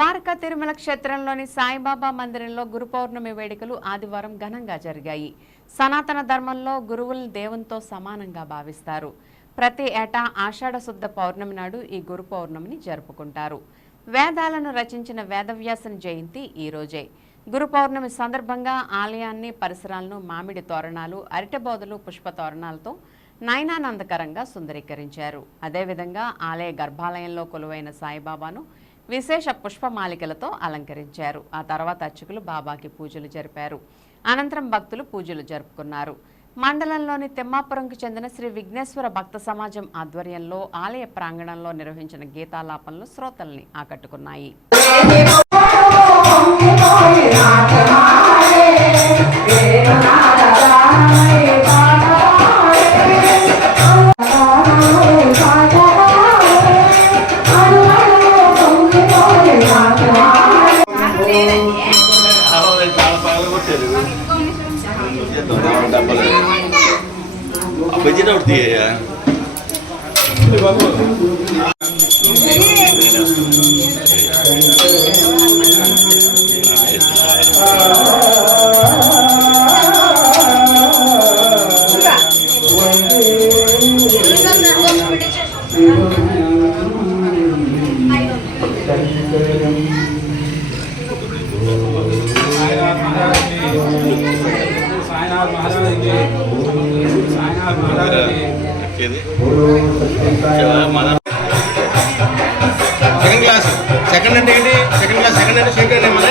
ద్వారకా తిరుమల క్షేత్రంలోని సాయిబాబా మందిరంలో గురు పౌర్ణమి వేడుకలు ఆదివారం ఘనంగా జరిగాయి. సనాతన ధర్మంలో గురువులను దేవునితో సమానంగా భావిస్తారు. ప్రతి ఏటా ఆషాఢ శుద్ధ పౌర్ణమి నాడు ఈ గురు పౌర్ణమిని జరుపుకుంటారు. వేదాలను రచించిన వేదవ్యాసన జయంతి ఈ రోజే. గురు పౌర్ణమి సందర్భంగా ఆలయాన్ని పరిసరాలను మామిడి తోరణాలు అరటిబోదలు పుష్ప తోరణాలతో నయనానందకరంగా సుందరీకరించారు. అదేవిధంగా ఆలయ గర్భాలయంలో కొలువైన సాయిబాబాను విశేష పుష్పమాలికలతో అలంకరించారు. ఆ తర్వాత అర్చకులు బాబాకి పూజలు జరిపారు. అనంతరం భక్తులు పూజలు జరుపుకున్నారు. మండలంలోని తిమ్మాపురంకు చెందిన శ్రీ విఘ్నేశ్వర భక్త సమాజం ఆధ్వర్యంలో ఆలయ ప్రాంగణంలో నిర్వహించిన గీతాలాపనలు శ్రోతల్ని ఆకట్టుకున్నాయి. డబ్బలు బజ్జీట్ ఒకటి తీయ సాయినాథ్ మన సెకండ్ క్లాస్ సెకండ్ అంటే ఏంటి? సెకండ్ క్లాస్ సెకండ్ అంటే సెకండ్ అంటే మన